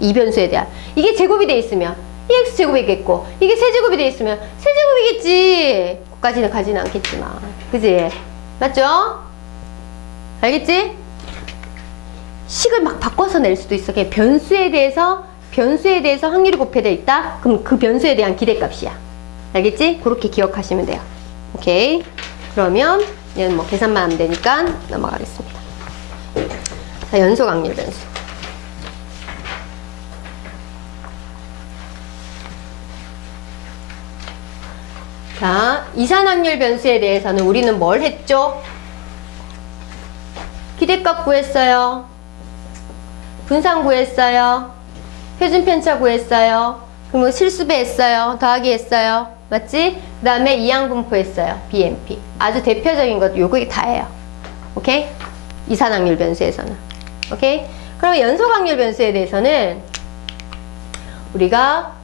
이 변수에 대한. 이게 제곱이 돼 있으면 이 x제곱이겠고, 이게 세제곱이 돼 있으면 세제곱이겠지. 거기까지는 가지는 않겠지만, 그지? 맞죠? 알겠지? 식을 막 바꿔서 낼 수도 있어. 그냥 변수에 대해서 확률이 곱해져 있다? 그럼 그 변수에 대한 기대값이야. 알겠지? 그렇게 기억하시면 돼요. 오케이. 그러면 얘는 뭐 계산만 하면 되니까 넘어가겠습니다. 자, 연속 확률 변수. 자, 이산확률 변수에 대해서는 우리는 뭘 했죠? 기대값 구했어요. 분산 구했어요. 표준 편차 구했어요. 그리고 실수배 했어요. 더하기 했어요. 맞지? 그 다음에 이항분포 했어요. BMP. 아주 대표적인 것 요거 다예요. 오케이? 이산확률 변수에서는. 오케이? 그럼 연속확률 변수에 대해서는 우리가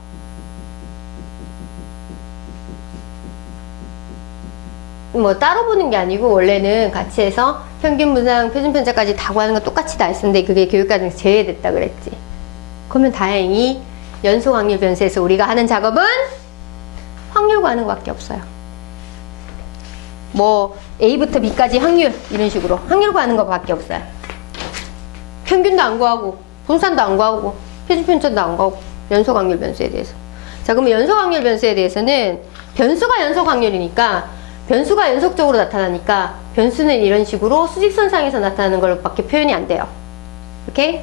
뭐 따로 보는 게 아니고 원래는 같이 해서 평균 분산, 표준 편차까지 다 구하는 거 똑같이 다 했었는데 그게 교육과정에서 제외됐다 그랬지. 그러면 다행히 연속 확률 변수에서 우리가 하는 작업은 확률 구하는 것밖에 없어요. 뭐 A부터 B까지 확률 이런 식으로 확률 구하는 것밖에 없어요. 평균도 안 구하고 분산도 안 구하고 표준 편차도 안 구하고 연속 확률 변수에 대해서. 자, 그러면 연속 확률 변수에 대해서는 변수가 연속 확률이니까 변수가 연속적으로 나타나니까 변수는 이런 식으로 수직선상에서 나타나는 걸로밖에 표현이 안 돼요. 오케이?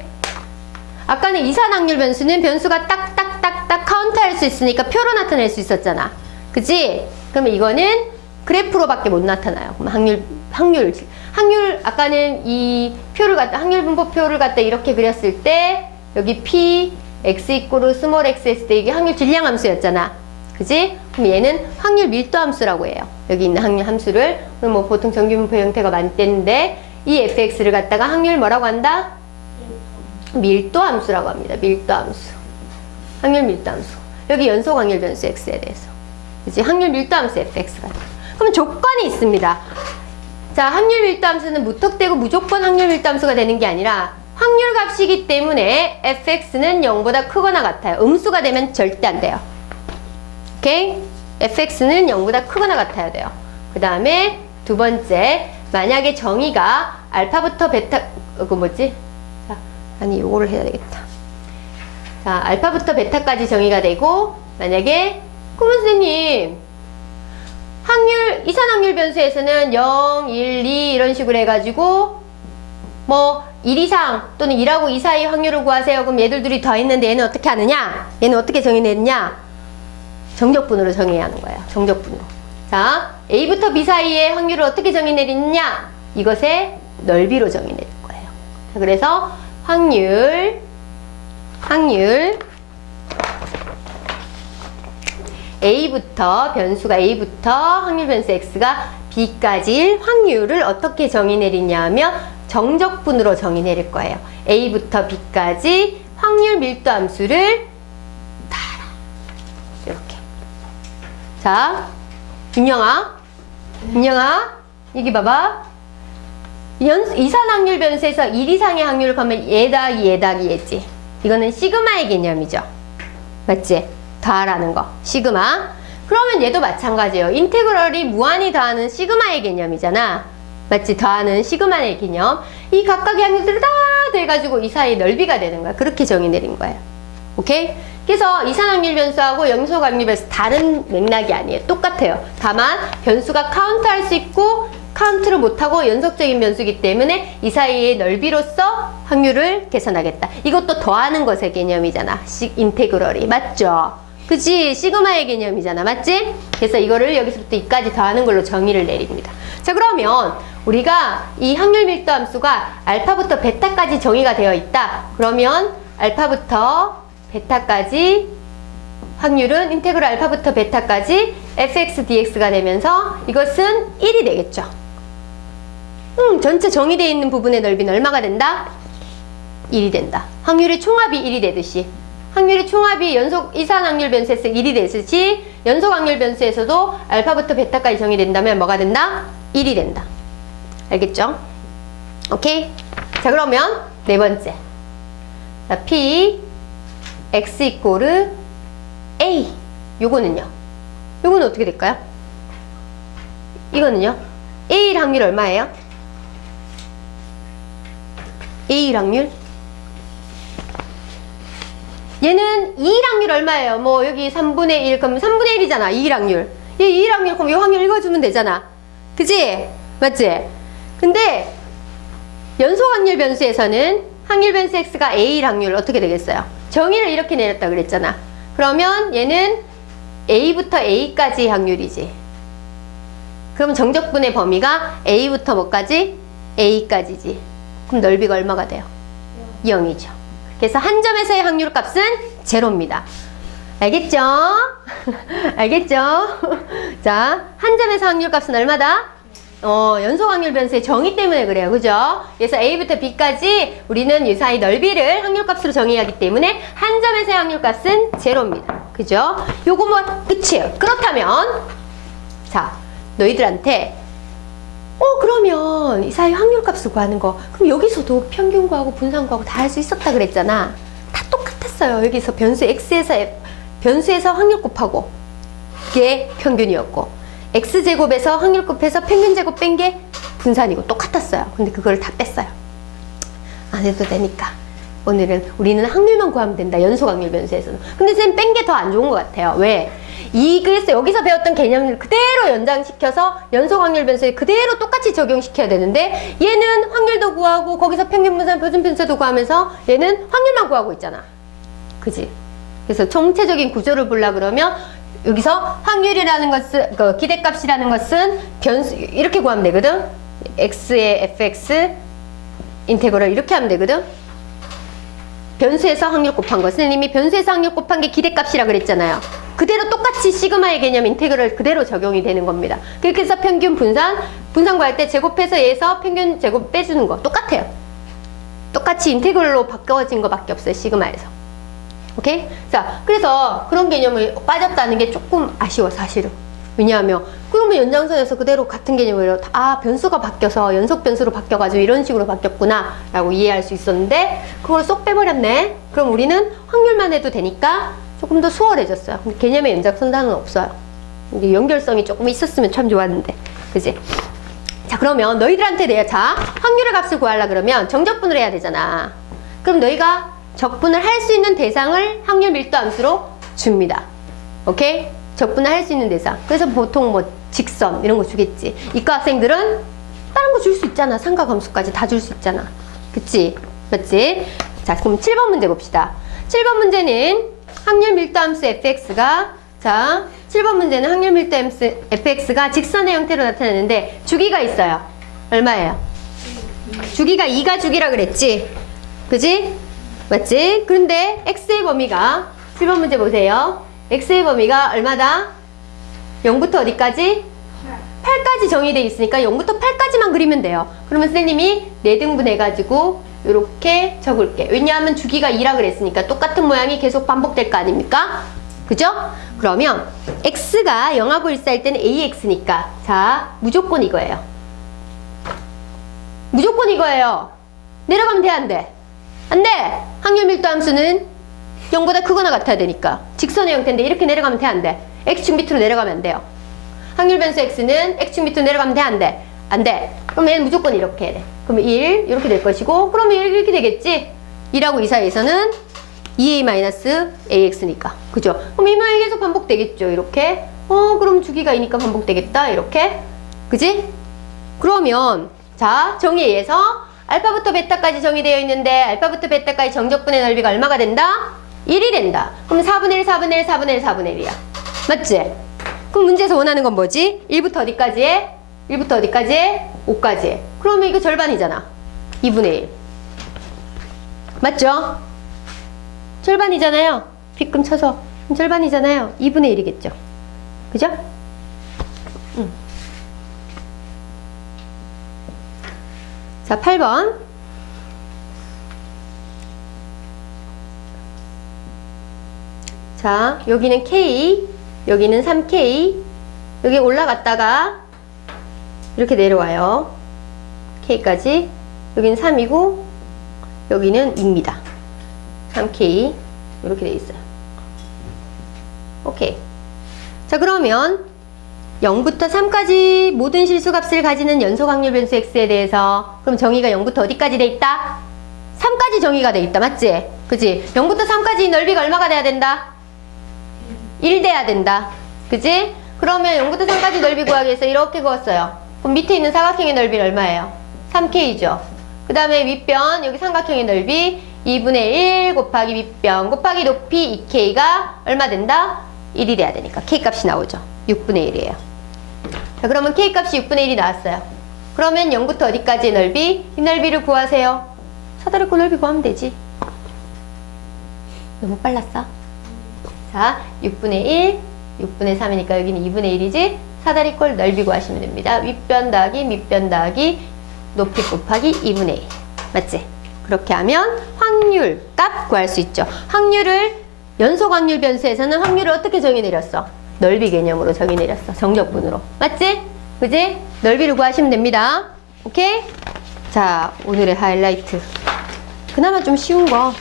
아까는 이산확률 변수는 변수가 딱딱딱딱 카운트할 수 있으니까 표로 나타낼 수 있었잖아. 그치? 그러면 이거는 그래프로밖에 못 나타나요. 그럼 확률, 아까는 이 표를 갖다, 확률 분포표를 갖다 이렇게 그렸을 때 여기 P, X 이꼬르 스몰 x 했을 때 이게 확률 질량 함수였잖아. 그지? 그럼 얘는 확률 밀도 함수라고 해요. 여기 있는 확률 함수를. 그럼 뭐 보통 정규분포 형태가 많이 떼는데 이 fx를 갖다가 확률 뭐라고 한다? 밀도 함수라고 합니다. 밀도 함수. 확률 밀도 함수. 여기 연속 확률 변수 x에 대해서. 그지? 확률 밀도 함수 fx가. 그럼 조건이 있습니다. 자, 확률 밀도 함수는 무턱대고 무조건 확률 밀도 함수가 되는 게 아니라 확률 값이기 때문에 fx는 0보다 크거나 같아요. 음수가 되면 절대 안 돼요. 오케이? fx는 0보다 크거나 같아야 돼요. 그 다음에 두 번째, 만약에 정의가 알파부터 베타, 자, 아니 요거를 해야 되겠다. 자, 알파부터 베타까지 정의가 되고, 만약에 선생님 이산확률 변수에서는 0, 1, 2 이런 식으로 해가지고 뭐 1 이상 또는 1하고 2 사이 확률을 구하세요. 그럼 얘들 둘이 더했는데 얘는 어떻게 하느냐? 얘는 어떻게 정의내느냐? 정적분으로 정해야 하는 거예요. 정적분으로. 자, A부터 B 사이의 확률을 어떻게 정의 내리느냐? 이것의 넓이로 정의 내릴 거예요. 자, 그래서 확률 A부터 변수가 A부터 확률 변수 X가 B까지일 확률을 어떻게 정의 내리냐 하면 정적분으로 정의 내릴 거예요. A부터 B까지 확률 밀도 함수를 이렇게. 자, 윤영아, 여기 봐봐. 이산확률 변수에서 1 이상의 확률을 가면 얘 더하기 했지. 이거는 시그마의 개념이죠. 맞지? 더하라는 거. 시그마. 그러면 얘도 마찬가지예요. 인테그럴이 무한히 더하는 시그마의 개념이잖아. 맞지? 더하는 시그마의 개념. 이 각각의 확률들을 다 돼가지고 이 사이의 넓이가 되는 거야. 그렇게 정의 내린 거예요. 오케이? 그래서 이산확률 변수하고 연속확률 변수 다른 맥락이 아니에요. 똑같아요. 다만 변수가 카운트할 수 있고 카운트를 못하고 연속적인 변수이기 때문에 이 사이의 넓이로서 확률을 계산하겠다. 이것도 더하는 것의 개념이잖아. 인테그럴이. 맞죠? 그치? 시그마의 개념이잖아. 맞지? 그래서 이거를 여기서부터 이까지 더하는 걸로 정의를 내립니다. 자, 그러면 우리가 이 확률 밀도 함수가 알파부터 베타까지 정의가 되어 있다. 그러면 알파부터 베타까지 확률은 인테그럴 알파부터 베타까지 fx dx가 되면서 이것은 1이 되겠죠. 전체 정의되어 있는 부분의 넓이는 얼마가 된다? 1이 된다. 확률의 총합이 1이 되듯이 확률의 총합이 이산확률 변수에서 1이 되듯이 연속확률 변수에서도 알파부터 베타까지 정의된다면 뭐가 된다? 1이 된다. 알겠죠? 오케이? 자, 그러면 네 번째. 자, P x 이꼬르 a. 요거는요? 요거는 어떻게 될까요? 이거는요? A일 확률 얼마예요? A일 확률? 얘는 2일 확률 얼마예요? 뭐 여기 3분의 1 그럼 3분의 1이잖아. 2일 확률. 얘 2일 확률 그럼 이 확률 읽어주면 되잖아. 그치? 맞지? 근데 연속 확률 변수에서는 확률 변수 x가 A일 확률 어떻게 되겠어요? 정의를 이렇게 내렸다 그랬잖아. 그러면 얘는 A부터 A까지 확률이지. 그럼 정적분의 범위가 A부터 뭐까지? A까지지. 그럼 넓이가 얼마가 돼요? 0이죠. 그래서 한 점에서의 확률 값은 제로입니다. 알겠죠? 알겠죠? 자, 한 점에서 확률 값은 얼마다? 연속 확률 변수의 정의 때문에 그래요. 그죠? 그래서 A부터 B까지 우리는 이 사이 넓이를 확률 값으로 정의하기 때문에 한 점에서의 확률 값은 제로입니다. 그죠? 요거 뭐 끝이에요. 그렇다면 자, 너희들한테 그러면 이 사이 확률 값을 구하는 거 그럼 여기서도 평균 구하고 분산 구하고 다 할 수 있었다 그랬잖아. 다 똑같았어요. 여기서 변수에서 확률 곱하고 그게 평균이었고 x제곱에서 확률 곱해서 평균 제곱 뺀 게 분산이고 똑같았어요. 근데 그걸 다 뺐어요. 안 해도 되니까 오늘은 우리는 확률만 구하면 된다. 연속 확률 변수에서는. 근데 쌤 뺀 게 더 안 좋은 것 같아요. 왜? 그래서 여기서 배웠던 개념을 그대로 연장시켜서 연속 확률 변수에 그대로 똑같이 적용시켜야 되는데 얘는 확률도 구하고 거기서 평균 분산 표준 편차도 구하면서 얘는 확률만 구하고 있잖아. 그지? 그래서 총체적인 구조를 보려고 그러면 여기서 확률이라는 것은 그 기대값이라는 것은 변수 이렇게 구하면 되거든. x의 fx 인테그럴 이렇게 하면 되거든. 변수에서 확률 곱한 거. 선생님이 변수에서 확률 곱한 게 기대값이라 그랬잖아요. 그대로 똑같이 시그마의 개념 인테그럴 그대로 적용이 되는 겁니다. 그렇게 해서 평균 분산 구할 때 제곱해서 얘에서 평균 제곱 빼주는 거 똑같아요. 똑같이 인테그럴로 바꿔진 거밖에 없어요. 시그마에서. 오케이? 자, 그래서 그런 개념을 빠졌다는 게 조금 아쉬워, 사실은. 왜냐하면, 그러면 연장선에서 그대로 같은 개념으로, 변수가 바뀌어서 연속 변수로 바뀌어가지고 이런 식으로 바뀌었구나, 라고 이해할 수 있었는데, 그걸 쏙 빼버렸네? 그럼 우리는 확률만 해도 되니까 조금 더 수월해졌어요. 근데 개념의 연장선단은 없어요. 이게 연결성이 조금 있었으면 참 좋았는데. 그지? 자, 그러면 너희들한테 확률의 값을 구하려 그러면 정적분을 해야 되잖아. 그럼 너희가 적분을 할 수 있는 대상을 확률 밀도 함수로 줍니다. 오케이? 적분을 할 수 있는 대상. 그래서 보통 뭐 직선 이런 거 주겠지. 이과 학생들은 다른 거 줄 수 있잖아. 삼각함수까지 다 줄 수 있잖아. 그치? 맞지? 자, 그럼 7번 문제 봅시다. 7번 문제는 확률 밀도 함수 fx가 7번 문제는 확률 밀도 함수 fx가 직선의 형태로 나타나는데 주기가 있어요. 얼마예요? 주기가 2가 주기라 그랬지? 그지? 맞지? 그런데 x의 범위가 7번 문제 보세요. x의 범위가 얼마다? 0부터 어디까지? 8까지 정의되어 있으니까 0부터 8까지만 그리면 돼요. 그러면 선생님이 4등분 해가지고 이렇게 적을게. 왜냐하면 주기가 2라 그랬으니까 똑같은 모양이 계속 반복될 거 아닙니까? 그죠? 그러면 x가 0하고 1 사이일 때는 ax니까 자, 무조건 이거예요. 무조건 이거예요. 내려가면 돼, 안 돼? 안 돼! 확률 밀도 함수는 0보다 크거나 같아야 되니까. 직선의 형태인데 이렇게 내려가면 돼, 안 돼? x축 밑으로 내려가면 안 돼요. 확률 변수 x는 x축 밑으로 내려가면 돼, 안 돼? 안 돼. 그럼 얘는 무조건 이렇게 해. 그러면 1, 이렇게 될 것이고, 그러면 이렇게 되겠지? 2하고 2 사이에서는 2a-ax니까. 그죠? 그럼 이 모양이 계속 반복되겠죠? 이렇게. 그럼 주기가 2니까 반복되겠다. 이렇게. 그지? 그러면, 자, 정의에 의해서 알파부터 베타까지 정의되어 있는데 알파부터 베타까지 정적분의 넓이가 얼마가 된다? 1이 된다. 그럼 4분의 1, 4분의 1, 4분의 1, 4분의 1이야. 맞지? 그럼 문제에서 원하는 건 뭐지? 1부터 어디까지 해? 1부터 어디까지 해? 5까지 해. 그러면 이거 절반이잖아. 2분의 1. 맞죠? 절반이잖아요. 빗금 쳐서. 절반이잖아요. 2분의 1이겠죠. 그죠? 자, 8번. 자, 여기는 K, 여기는 3K, 여기 올라갔다가 이렇게 내려와요. K까지. 여기는 3이고, 여기는 2입니다. 3K, 이렇게 돼 있어요. 오케이. 자, 그러면 0부터 3까지 모든 실수값을 가지는 연속 확률 변수 x에 대해서 그럼 정의가 0부터 어디까지 돼 있다? 3까지 정의가 돼 있다. 맞지? 그지? 0부터 3까지 넓이가 얼마가 돼야 된다? 1 돼야 된다. 그지? 그러면 0부터 3까지 넓이 구하기 위해서 이렇게 그었어요. 그럼 밑에 있는 사각형의 넓이는 얼마예요? 3k죠. 그 다음에 윗변 여기 삼각형의 넓이 2분의 1 곱하기 윗변 곱하기 높이 2k가 얼마 된다? 1이 돼야 되니까 k값이 나오죠. 6분의 1이에요. 자, 그러면 k값이 6분의 1이 나왔어요. 그러면 0부터 어디까지의 넓이? 이 넓이를 구하세요. 사다리꼴 넓이 구하면 되지. 너무 빨랐어? 자, 6분의 1, 6분의 3이니까 여기는 2분의 1이지? 사다리꼴 넓이 구하시면 됩니다. 윗변 더하기 밑변 더하기 높이 곱하기 2분의 1. 맞지? 그렇게 하면 확률 값 구할 수 있죠. 확률을 연속 확률 변수에서는 확률을 어떻게 정의 내렸어? 넓이 개념으로 정의 내렸어. 정적분으로. 맞지? 그지? 넓이를 구하시면 됩니다. 오케이? 자, 오늘의 하이라이트. 그나마 좀 쉬운 거.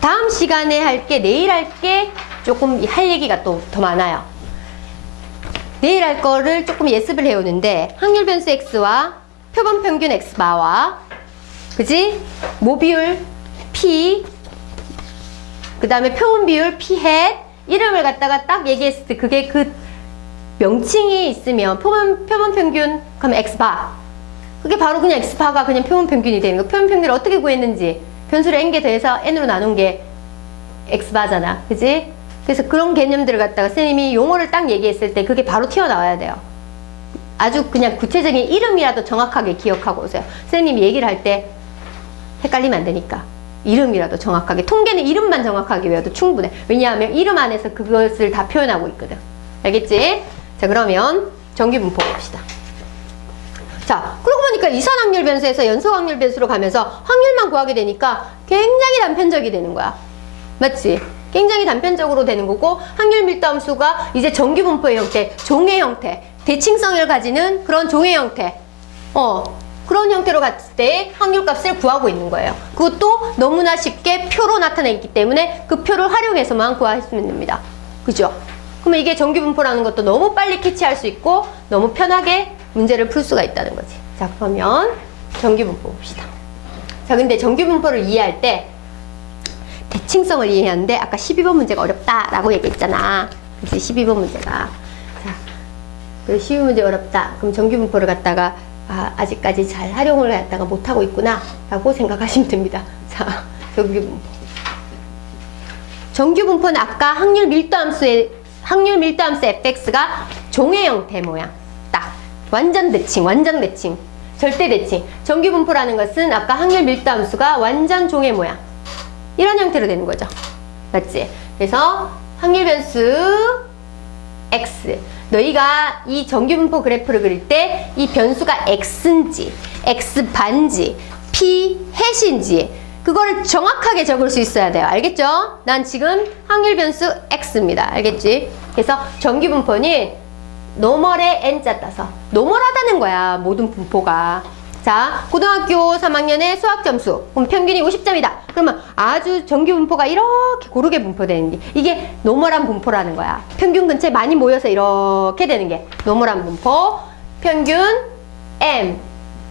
다음 시간에 할게, 내일 할게 조금 할 얘기가 또 더 많아요. 내일 할 거를 조금 예습을 해오는데 확률 변수 x와 표본 평균 x바와 그지? 모비율 p 그 다음에 표본 비율 p 햇 이름을 갖다가 딱 얘기했을 때 그게 그 명칭이 있으면 표본 평균 그러면 x바 그게 바로 그냥 x바가 그냥 표본 평균이 되는 거. 표본 평균을 어떻게 구했는지 변수를 n개 더해서 n으로 나눈 게 x바잖아. 그지? 그래서 그런 개념들을 갖다가 선생님이 용어를 딱 얘기했을 때 그게 바로 튀어나와야 돼요. 아주 그냥 구체적인 이름이라도 정확하게 기억하고 오세요. 선생님이 얘기를 할 때 헷갈리면 안 되니까 이름이라도 정확하게. 통계는 이름만 정확하게 외워도 충분해. 왜냐하면 이름 안에서 그것을 다 표현하고 있거든. 알겠지? 자, 그러면 정규분포 봅시다. 자, 그러고 보니까 이산확률 변수에서 연속확률 변수로 가면서 확률만 구하게 되니까 굉장히 단편적이 되는 거야. 맞지? 굉장히 단편적으로 되는 거고 확률 밀도함수가 이제 정규분포의 형태, 종의 형태, 대칭성을 가지는 그런 종의 형태 그런 형태로 갔을 때 확률값을 구하고 있는 거예요. 그것도 너무나 쉽게 표로 나타내기 때문에 그 표를 활용해서만 구하시면 됩니다. 그죠? 그러면 이게 정규분포라는 것도 너무 빨리 캐치할 수 있고 너무 편하게 문제를 풀 수가 있다는 거지. 자, 그러면 정규분포 봅시다. 자, 근데 정규분포를 이해할 때 대칭성을 이해하는데 아까 12번 문제가 어렵다라고 얘기했잖아. 그치? 12번 문제가. 자, 그 12번 문제 어렵다. 그럼 정규분포를 갖다가 아직까지 잘 활용을 갖다가 못하고 있구나 라고 생각하시면 됩니다. 자, 정규분포. 정규분포는 아까 확률 밀도함수 fx가 종의 형태 모양. 딱. 완전 대칭, 절대 대칭. 정규분포라는 것은 아까 확률 밀도함수가 완전 종의 모양. 이런 형태로 되는 거죠. 맞지? 그래서 확률 변수 x. 너희가 이 정규분포 그래프를 그릴 때 이 변수가 x인지, x반지, p 햇인지 그거를 정확하게 적을 수 있어야 돼요. 알겠죠? 난 지금 확률 변수 x입니다. 알겠지? 그래서 정규분포는 노멀의 n자 따서 노멀하다는 거야. 모든 분포가. 자, 고등학교 3학년의 수학 점수. 그럼 평균이 50점이다. 그러면 아주 정규분포가 이렇게 고르게 분포되는 게 이게 노멀한 분포라는 거야. 평균 근처에 많이 모여서 이렇게 되는 게 노멀한 분포. 평균, m,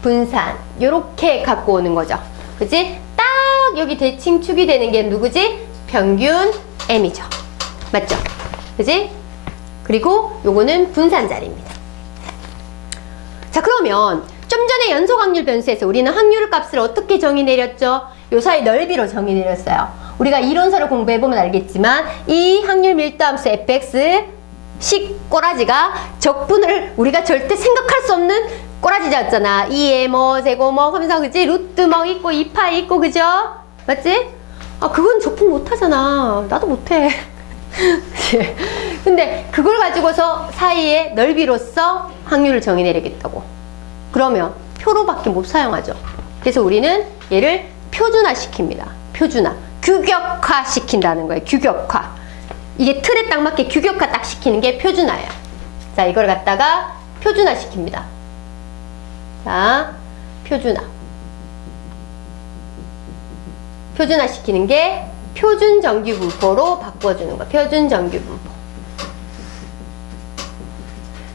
분산 요렇게 갖고 오는 거죠. 그치? 딱 여기 대칭축이 되는 게 누구지? 평균, m이죠. 맞죠? 그치? 그리고 요거는 분산 자리입니다. 자, 그러면 좀 전에 연속확률 변수에서 우리는 확률 값을 어떻게 정의 내렸죠? 요 사이 넓이로 정의 내렸어요. 우리가 이론서를 공부해보면 알겠지만 이 확률 밀도함수 fx 식 꼬라지가 적분을 우리가 절대 생각할 수 없는 꼬라지였잖아. 2에 뭐 제곱 뭐 하면서 그지? 루트 뭐 있고 2파이 있고 그죠? 맞지? 그건 적분 못하잖아. 나도 못해. 근데 그걸 가지고서 사이의 넓이로서 확률을 정의 내리겠다고. 그러면 표로밖에 못 사용하죠. 그래서 우리는 얘를 표준화 시킵니다. 표준화. 규격화 시킨다는 거예요. 규격화. 이게 틀에 딱 맞게 규격화 딱 시키는 게 표준화예요. 자, 이걸 갖다가 표준화 시킵니다. 자, 표준화. 표준화 시키는 게 표준 정규 분포로 바꿔주는 거. 표준 정규 분포.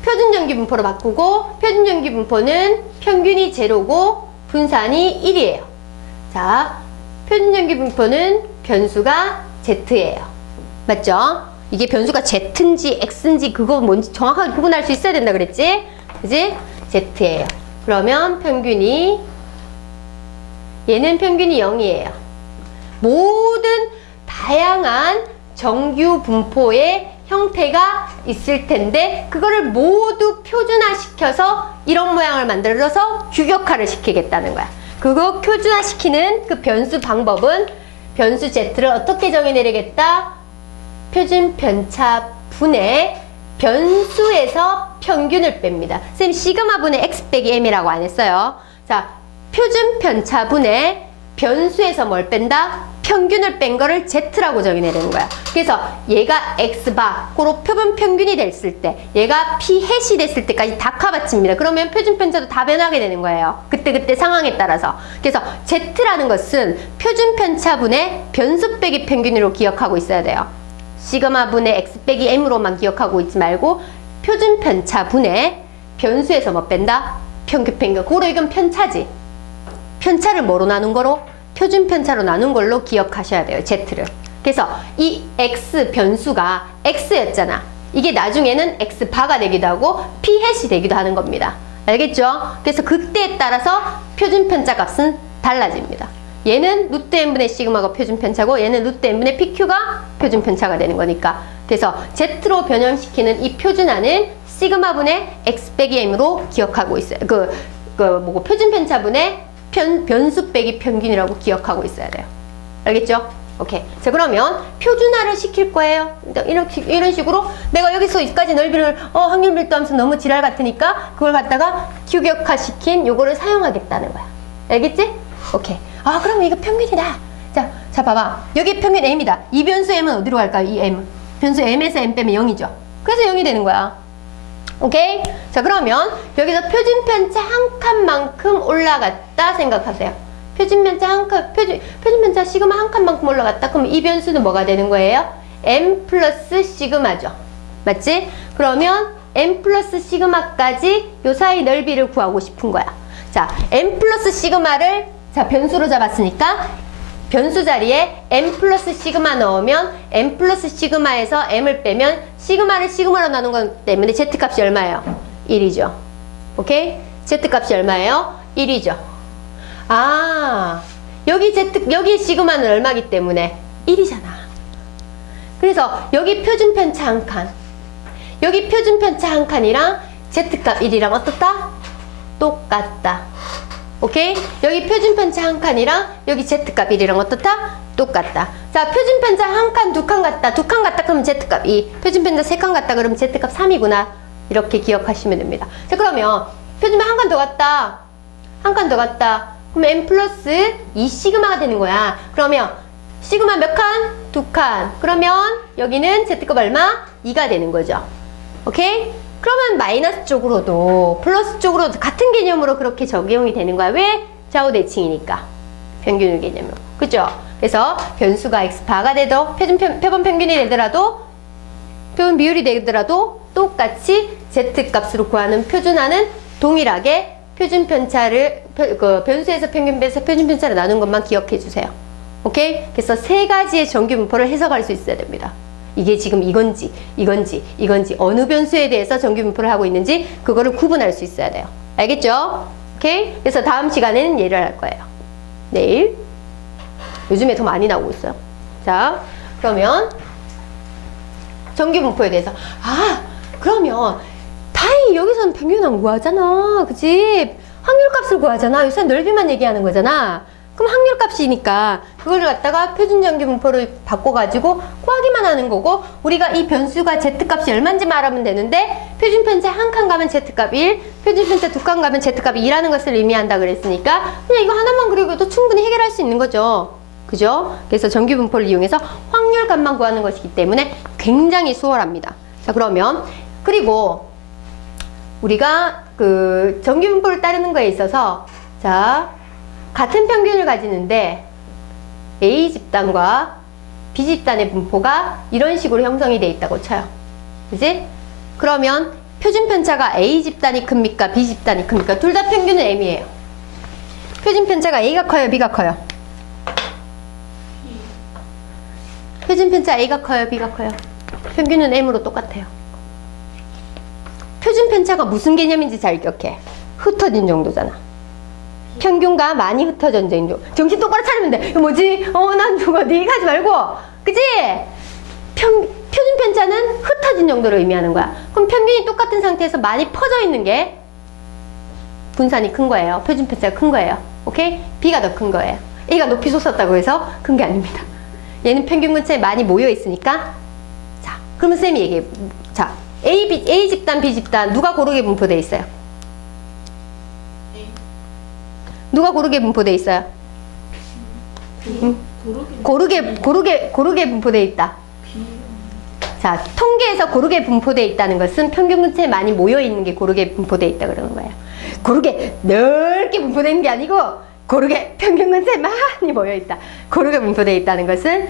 표준 정규 분포로 바꾸고, 표준 정규 분포는 평균이 제로고 분산이 1이에요. 자, 표준 정규 분포는 변수가 z예요. 맞죠? 이게 변수가 z인지 x인지 그거 뭔지 정확하게 구분할 수 있어야 된다 그랬지? 그지? z예요. 그러면 평균이, 얘는 평균이 0이에요. 모든 다양한 정규 분포의 형태가 있을 텐데 그거를 모두 표준화시켜서 이런 모양을 만들어서 규격화를 시키겠다는 거야. 그거 표준화시키는 그 변수 방법은 변수 z를 어떻게 정의내리겠다? 표준 편차분의 변수에서 평균을 뺍니다. 선생님 시그마분의 x 빼기 m이라고 안 했어요. 자, 표준 편차분의 변수에서 뭘 뺀다? 평균을 뺀 거를 z라고 정의내리는 거야. 그래서 얘가 x바, 고로 표본 평균이 됐을 때, 얘가 p 햇이 됐을 때까지 다 커버칩니다. 그러면 표준 편차도 다 변하게 되는 거예요. 그때 상황에 따라서. 그래서 z라는 것은 표준 편차분의 변수 빼기 평균으로 기억하고 있어야 돼요. 시그마분의 x 빼기 m으로만 기억하고 있지 말고 표준 편차분의 변수에서 뭐 뺀다? 평균 뺀 거. 고로 이건 편차지. 편차를 뭐로 나눈 거로? 표준 편차로 나눈 걸로 기억하셔야 돼요. z를. 그래서 이 x 변수가 x였잖아. 이게 나중에는 x바가 되기도 하고 p 햇이 되기도 하는 겁니다. 알겠죠? 그래서 그때에 따라서 표준 편차 값은 달라집니다. 얘는 루트 n분의 시그마가 표준 편차고 얘는 루트 n분의 pq가 표준 편차가 되는 거니까. 그래서 z로 변형시키는 이 표준화는 시그마분의 x 빼기 m으로 기억하고 있어요. 표준 편차분의 변수 빼기 평균이라고 기억하고 있어야 돼요. 알겠죠? 오케이. 자, 그러면 표준화를 시킬 거예요. 이런 식으로 내가 여기서 여기까지 넓이를 확률 밀도하면서 너무 지랄 같으니까 그걸 갖다가 규격화 시킨 요거를 사용하겠다는 거야. 알겠지? 오케이. 아, 그러면 이거 평균이다. 자, 봐봐. 여기 평균 m이다. 이 변수 m은 어디로 갈까요? 이 m. 변수 m에서 m 빼면 0이죠. 그래서 0이 되는 거야. 오케이? 자, 그러면 여기서 표준 편차 한 칸만큼 올라갔다 생각하세요. 표준 편차 한 칸, 표준 편차 시그마 한 칸만큼 올라갔다. 그럼 이 변수는 뭐가 되는 거예요? m 플러스 시그마죠. 맞지? 그러면 m 플러스 시그마까지 요 사이 넓이를 구하고 싶은 거야. 자, m 플러스 시그마를 자, 변수로 잡았으니까 변수 자리에 m 플러스 시그마 넣으면 m 플러스 시그마에서 m을 빼면 시그마를 시그마로 나눈 것 때문에 z값이 얼마예요? 1이죠. 오케이? z값이 얼마예요? 1이죠. 아, 여기 시그마는 얼마기 때문에 1이잖아. 그래서 여기 표준 편차 한 칸, 여기 표준 편차 한 칸이랑 z값 1이랑 어떻다? 똑같다. 오케이? 여기 표준 편차 한 칸이랑 여기 z값 1이랑 어떻다? 똑같다. 자, 표준 편차 한 칸, 두 칸 같다. 두 칸 같다 그러면 z값 2. 표준 편차 세 칸 같다 그러면 z값 3이구나. 이렇게 기억하시면 됩니다. 자, 그러면 표준 한 칸 더 갔다. 한 칸 더 갔다. 그럼 m 플러스 2 시그마가 되는 거야. 그러면 시그마 몇 칸? 두 칸. 그러면 여기는 z값 얼마? 2가 되는 거죠. 오케이? 그러면 마이너스 쪽으로도 플러스 쪽으로도 같은 개념으로 그렇게 적용이 되는 거야. 왜? 좌우 대칭이니까. 평균 개념으로. 그죠? 그래서 변수가 x바가 돼도 표본 평균이 되더라도 표본 비율이 되더라도 똑같이 z값으로 구하는 표준화는 동일하게 표준 편차를 변수에서 평균 빼서 표준 편차를 나눈 것만 기억해 주세요. 오케이? 그래서 세 가지의 정규 분포를 해석할 수 있어야 됩니다. 이게 지금 이건지 어느 변수에 대해서 정규 분포를 하고 있는지 그거를 구분할 수 있어야 돼요. 알겠죠? 오케이? 그래서 다음 시간에는 얘를 할 거예요. 내일. 요즘에 더 많이 나오고 있어요. 자, 그러면 정규 분포에 대해서 그러면 다행히 여기서는 평균 안 구하잖아. 그치? 확률값을 구하잖아. 요새는 넓이만 얘기하는 거잖아. 그럼 확률값이니까 그걸 갖다가 표준 정규 분포를 바꿔가지고 구하기만 하는 거고, 우리가 이 변수가 z값이 얼마인지 말하면 되는데 표준 편차 한 칸 가면 z값 1, 표준 편차 두 칸 가면 z값 2라는 것을 의미한다 그랬으니까 그냥 이거 하나만 그리고도 충분히 해결할 수 있는 거죠. 그죠? 그래서 정규 분포를 이용해서 확률값만 구하는 것이기 때문에 굉장히 수월합니다. 자, 그러면 그리고 우리가 그 정규 분포를 따르는 거에 있어서 같은 평균을 가지는데 A 집단과 B집단의 분포가 이런 식으로 형성이 돼 있다고 쳐요. 그지? 그러면 표준편차가 A집단이 큽니까? B집단이 큽니까? 둘 다 평균은 M이에요. 표준편차가 A가 커요? B가 커요? 표준편차 A가 커요? B가 커요? 평균은 M으로 똑같아요. 표준편차가 무슨 개념인지 잘 기억해. 흩어진 정도잖아. 평균과 많이 흩어진 정도. 정신 똑바로 차리면 돼. 이거 뭐지? 난 누가 네 얘기하지 말고. 그치? 표준편차는 흩어진 정도를 의미하는 거야. 그럼 평균이 똑같은 상태에서 많이 퍼져 있는 게 분산이 큰 거예요. 표준편차가 큰 거예요. 오케이? B가 더 큰 거예요. A가 높이 솟았다고 해서 큰 게 아닙니다. 얘는 평균 근처에 많이 모여 있으니까. 자, 그러면 쌤이 얘기해. 자, A 집단, B 집단 누가 고르게 분포되어 있어요? 누가 고르게 분포되어 있어요? 고르게 분포되어 있다. 자, 통계에서 고르게 분포되어 있다는 것은 평균 근처에 많이 모여 있는 게 고르게 분포되어 있다 그러는 거예요. 고르게 넓게 분포되어 있는 게 아니고 고르게 평균 근처에 많이 모여 있다. 고르게 분포되어 있다는 것은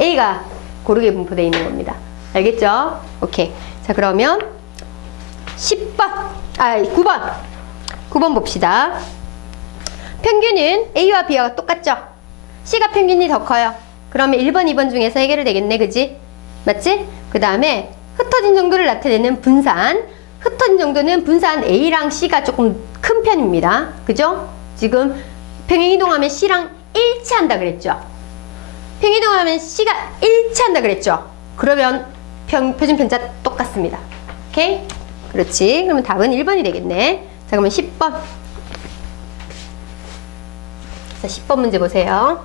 A가 고르게 분포되어 있는 겁니다. 알겠죠? 오케이. 자, 그러면 9번 봅시다. 평균은 A와 B와 똑같죠? C가 평균이 더 커요. 그러면 1번, 2번 중에서 해결이 되겠네, 그지? 맞지? 그 다음에 흩어진 정도를 나타내는 분산. 흩어진 정도는 분산 A랑 C가 조금 큰 편입니다. 그죠? 지금 평행이동하면 C랑 일치한다 그랬죠? 평행이동하면 C가 일치한다 그랬죠? 그러면 표준편차 똑같습니다. 오케이? 그렇지. 그러면 답은 1번이 되겠네. 자, 그러면 10번. 자, 10번 문제 보세요.